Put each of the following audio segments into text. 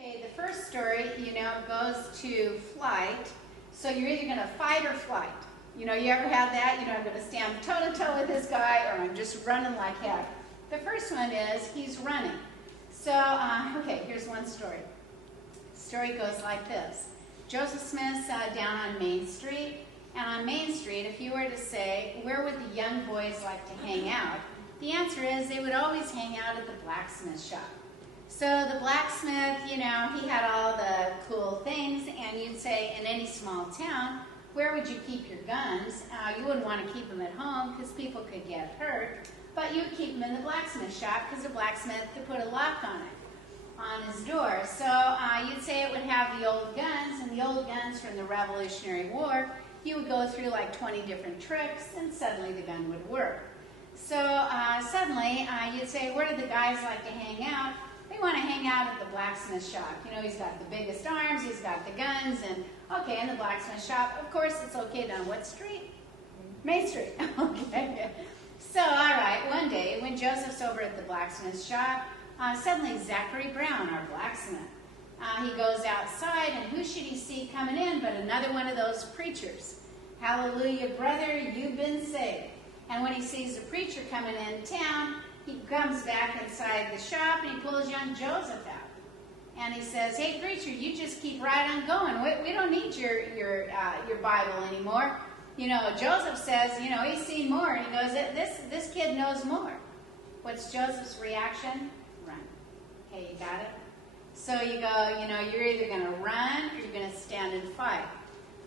Okay, the first story, goes to flight. So you're either going to fight or flight. You ever had that? I'm going to stand toe-to-toe with this guy, or I'm just running like heck. The first one is he's running. So, okay, here's one story. The story goes like this. Joseph Smith's down on Main Street. And on Main Street, if you were to say, where would the young boys like to hang out? The answer is they would always hang out at the blacksmith shop. So the blacksmith, he had all the cool things, and you'd say in any small town, where would you keep your guns? You wouldn't want to keep them at home because people could get hurt, but you'd keep them in the blacksmith shop because the blacksmith could put a lock on it, on his door. So you'd say it would have the old guns, and the old guns from the Revolutionary War, you would go through like 20 different tricks, and suddenly the gun would work. So suddenly you'd say, where do the guys like to hang out? They want to hang out at the blacksmith shop. He's got the biggest arms, he's got the guns, and okay, in the blacksmith shop, of course it's okay down what street? Main Street. Okay. So, all right, one day when Joseph's over at the blacksmith shop, suddenly Zachary Brown, our blacksmith, he goes outside, and who should he see coming in but another one of those preachers? Hallelujah, brother, you've been saved. And when he sees the preacher coming in town, he comes back inside the shop and he pulls young Joseph out. And he says, hey, preacher, you just keep right on going. We don't need your Bible anymore. Joseph says, he's seen more. And he goes, this kid knows more. What's Joseph's reaction? Run. Okay, you got it? So you go, you're either going to run or you're going to stand and fight.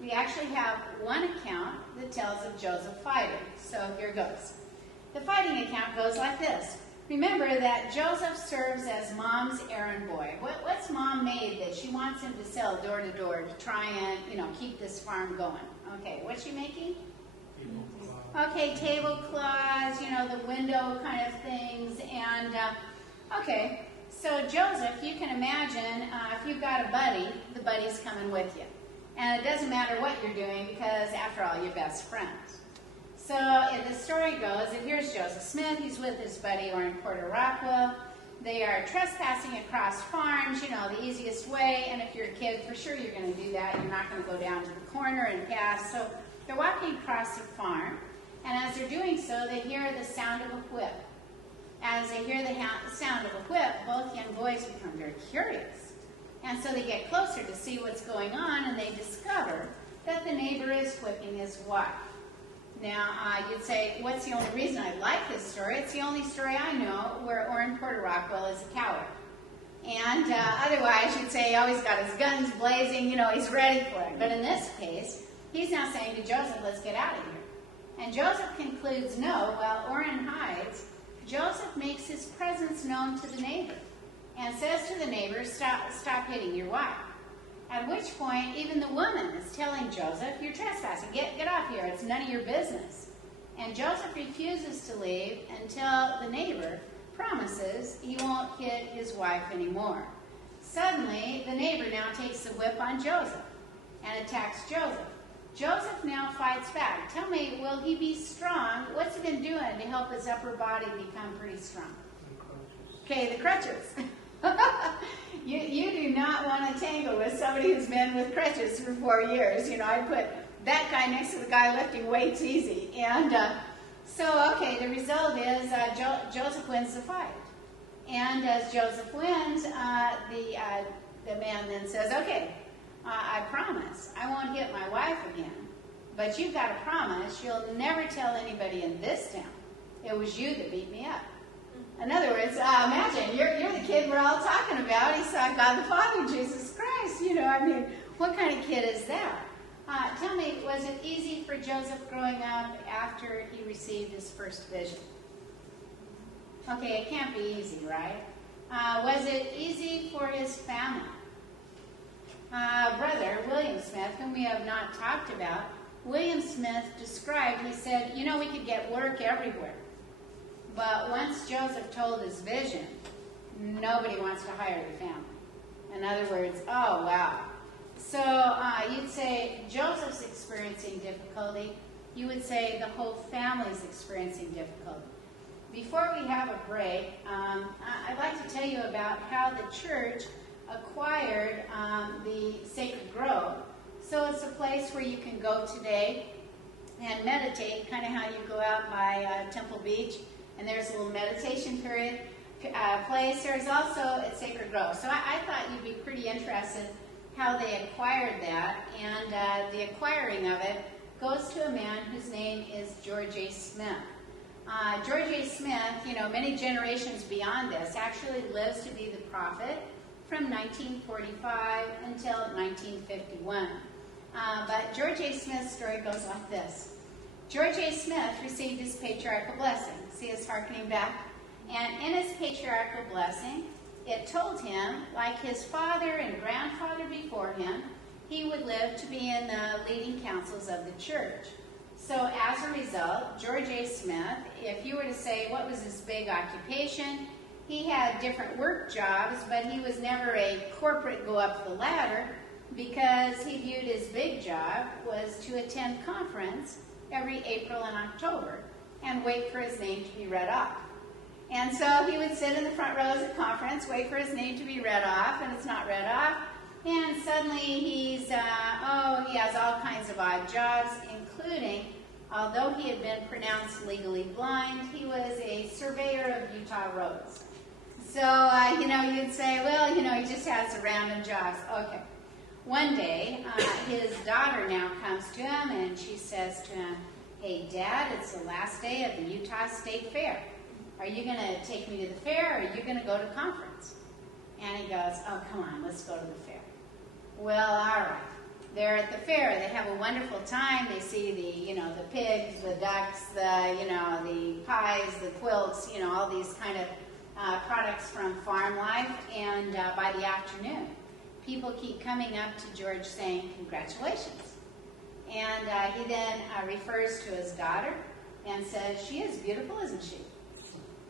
We actually have one account that tells of Joseph fighting. So here goes. The fighting account goes like this. Remember that Joseph serves as mom's errand boy. What's mom made that she wants him to sell door to door to try and, keep this farm going? Okay, what's she making? Okay, tablecloths, the window kind of things. And, okay, so Joseph, you can imagine if you've got a buddy, the buddy's coming with you. And it doesn't matter what you're doing because, after all, you're best friends. So the story goes that here's Joseph Smith. He's with his buddy Orrin Porter Rockwell. They are trespassing across farms, the easiest way. And if you're a kid, for sure you're going to do that. You're not going to go down to the corner and pass. So they're walking across the farm. And as they're doing so, they hear the sound of a whip. As they hear the sound of a whip, both young boys become very curious. And so they get closer to see what's going on, and they discover that the neighbor is whipping his wife. Now, you'd say, what's the only reason I like this story? It's the only story I know where Orrin Porter Rockwell is a coward. And otherwise, you'd say he always got his guns blazing, he's ready for it. But in this case, he's now saying to Joseph, let's get out of here. And Joseph concludes no, while Orrin hides. Joseph makes his presence known to the neighbor and says to the neighbor, stop hitting your wife. At which point, even the woman is telling Joseph, you're trespassing, get off here, it's none of your business. And Joseph refuses to leave until the neighbor promises he won't hit his wife anymore. Suddenly, the neighbor now takes the whip on Joseph and attacks Joseph. Joseph now fights back. Tell me, will he be strong? What's he been doing to help his upper body become pretty strong? Okay, the crutches. You do not want to tangle with somebody who's been with crutches for 4 years. I'd put that guy next to the guy lifting weights easy. And okay, the result is Joseph wins the fight. And as Joseph wins, the man then says, okay, I promise I won't hit my wife again, but you've got to promise you'll never tell anybody in this town it was you that beat me up. In other words, imagine, you're the kid we're all talking about. He saw God the Father, Jesus Christ. What kind of kid is that? Tell me, was it easy for Joseph growing up after he received his first vision? Okay, it can't be easy, right? Was it easy for his family? Brother, William Smith, whom we have not talked about, William Smith described, he said, we could get work everywhere. But once Joseph told his vision, nobody wants to hire the family. In other words, oh, wow. So you'd say Joseph's experiencing difficulty. You would say the whole family's experiencing difficulty. Before we have a break, I'd like to tell you about how the church acquired the Sacred Grove. So it's a place where you can go today and meditate, kind of how you go out by Temple Beach, and there's a little meditation period place. There's also at Sacred Grove. So I thought you'd be pretty interested how they acquired that, and the acquiring of it goes to a man whose name is George A. Smith. George A. Smith, you know, many generations beyond this, actually lives to be the prophet from 1945 until 1951. But George A. Smith's story goes like this. George A. Smith received his patriarchal blessing. See us hearkening back? And in his patriarchal blessing, it told him, like his father and grandfather before him, he would live to be in the leading councils of the church. So as a result, George A. Smith, if you were to say what was his big occupation, he had different work jobs, but he was never a corporate go up the ladder, because he viewed his big job was to attend conference every April and October and wait for his name to be read off. And so he would sit in the front rows at conference, wait for his name to be read off, and it's not read off, and suddenly he has all kinds of odd jobs, including, although he had been pronounced legally blind, he was a surveyor of Utah roads. So, you'd say, well, he just has random jobs. Okay. One day, his daughter now comes to him, and she says to him, "Hey, Dad, it's the last day of the Utah State Fair. Are you going to take me to the fair, or are you going to go to conference?" And he goes, "Oh, come on, let's go to the fair." Well, all right. They're at the fair. They have a wonderful time. They see the pigs, the ducks, the pies, the quilts, all these kind of products from farm life. And by the afternoon, people keep coming up to George saying, "Congratulations." And he then refers to his daughter and says, "She is beautiful, isn't she?"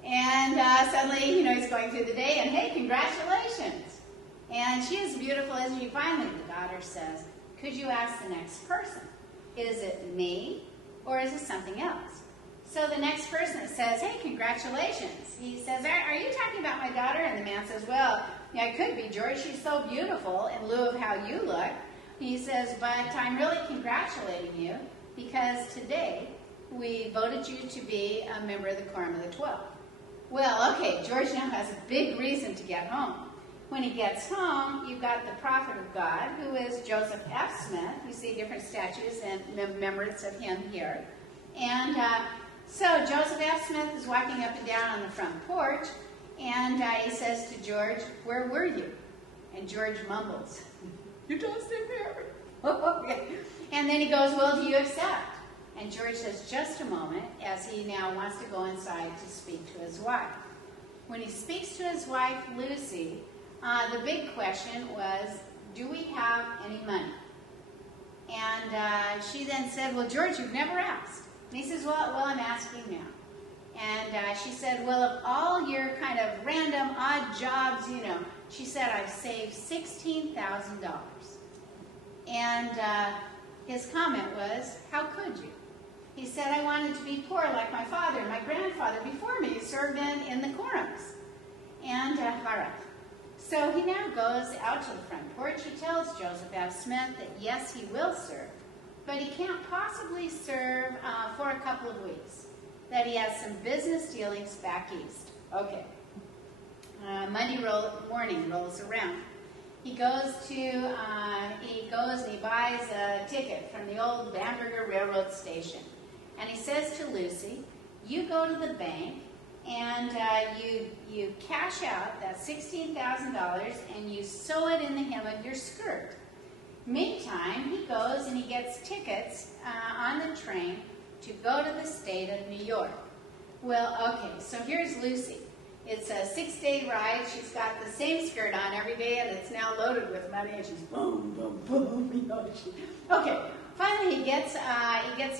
And suddenly, he's going through the day and, "Hey, congratulations." And "She is beautiful, isn't she?" Finally, the daughter says, "Could you ask the next person? Is it me, or is it something else?" So the next person says, "Hey, congratulations." He says, "Are you talking about my daughter?" And the man says, "Well, yeah, it could be, George. She's so beautiful in lieu of how you look." He says, "But I'm really congratulating you because today we voted you to be a member of the Quorum of the 12. Well, okay, George now has a big reason to get home. When he gets home, you've got the prophet of God, who is Joseph F. Smith. We see different statues and remembrance of him here. And so Joseph F. Smith is walking up and down on the front porch, and he says to George, "Where were you?" And George mumbles, "Utah State Fair." Okay. And then he goes, "Well, do you accept?" And George says, "Just a moment," as he now wants to go inside to speak to his wife. When he speaks to his wife, Lucy, the big question was, "Do we have any money?" And she then said, "Well, George, you've never asked." And he says, well, I'm asking now. And she said, "Well, of all your kind of random odd jobs, she said, I've saved $16,000. And his comment was, "How could you?" He said, "I wanted to be poor like my father and my grandfather before me served in the quorums." And all right. So he now goes out to the front porch. He tells Joseph F. Smith that yes, he will serve, but he can't possibly serve for a couple of weeks, that he has some business dealings back east. Okay. Monday morning rolls around. He goes and he buys a ticket from the old Bamberger Railroad station. And he says to Lucy, "You go to the bank and you cash out that $16,000 and you sew it in the hem of your skirt. Meantime, he goes and he gets tickets on the train to go to the state of New York." Well, okay, so here's Lucy. It's a 6-day ride. She's got the same skirt on every day, and it's now loaded with money, and she's boom, boom, boom. Okay, finally he gets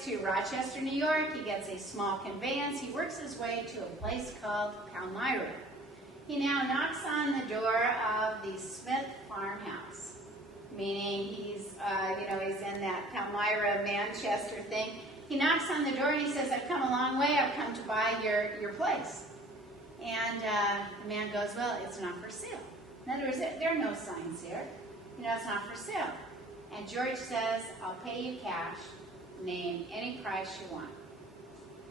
to Rochester, New York. He gets a small conveyance. He works his way to a place called Palmyra. He now knocks on the door of the Smith farmhouse, meaning he's in that Palmyra, Manchester thing. He knocks on the door and he says, "I've come a long way. I've come to buy your place." And the man goes, "Well, it's not for sale." In other words, there are no signs here. You know, it's not for sale. And George says, I'll pay you cash. Name any price you want.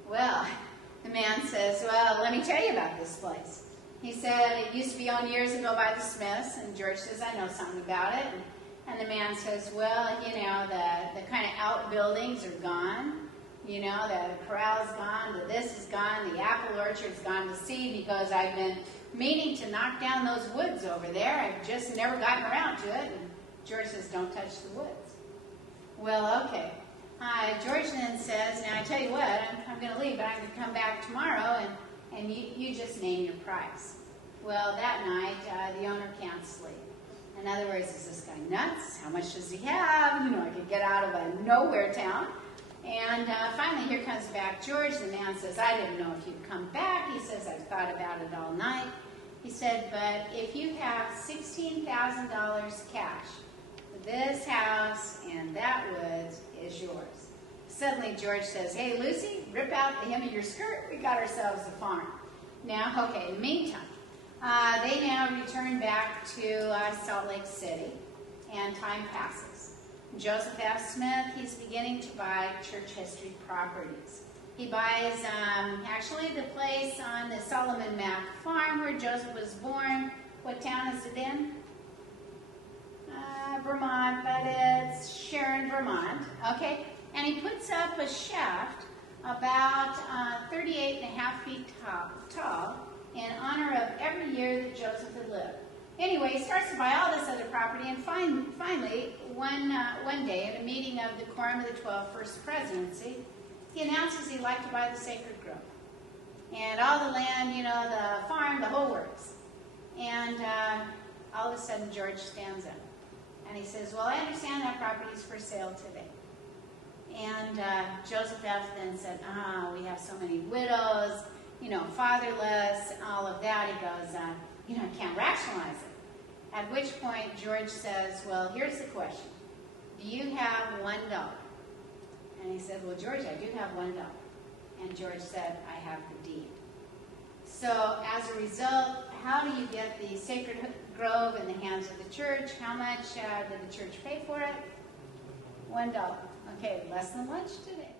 Well, the man says, well, let me tell you about this place. He said it used to be owned years ago by the Smiths, and George says, I know something about it. And the man says, well, you know, the kind of outbuildings are gone. You know, the corral's gone, the this is gone, the apple orchard's gone to seed because I've been meaning to knock down those woods over there. I've just never gotten around to it. And George says, don't touch the woods. Well, okay. George then says, now I tell you what, I'm going to leave, but I'm going to come back tomorrow, and you just name your price. Well, that night, the owner can't sleep. In other words, is this guy nuts? How much does he have? You know, I could get out of a nowhere town. And finally, here comes back George. The man says, I didn't know if you'd come back. He says, I've thought about it all night. He said, but if you have $16,000 cash, this house and that woods is yours. Suddenly, George says, hey, Lucy, rip out the hem of your skirt. We got ourselves a farm. Now, okay, in the meantime, they now return back to Salt Lake City, and time passes. Joseph F. Smith, he's beginning to buy church history properties. He buys, actually, the place on the Solomon Mack farm where Joseph was born. What town is it in? Vermont, but it's Sharon, Vermont. Okay, and he puts up a shaft about 38.5 feet tall in honor of every year that Joseph had lived. Anyway, he starts to buy all this other property, and finally, one day, at a meeting of the Quorum of the 12 First Presidency, he announces he'd like to buy the sacred grove. And all the land, you know, the farm, the whole works. And all of a sudden, George stands up. And he says, well, I understand that property is for sale today. And Joseph F. then said, we have so many widows, you know, fatherless, all of that. He goes, you know, I can't rationalize it. At which point, George says, well, here's the question. Do you have $1? And he said, well, George, I do have $1. And George said, I have the deed. So as a result, how do you get the sacred grove in the hands of the church? How much did the church pay for it? $1. Okay, less than lunch today.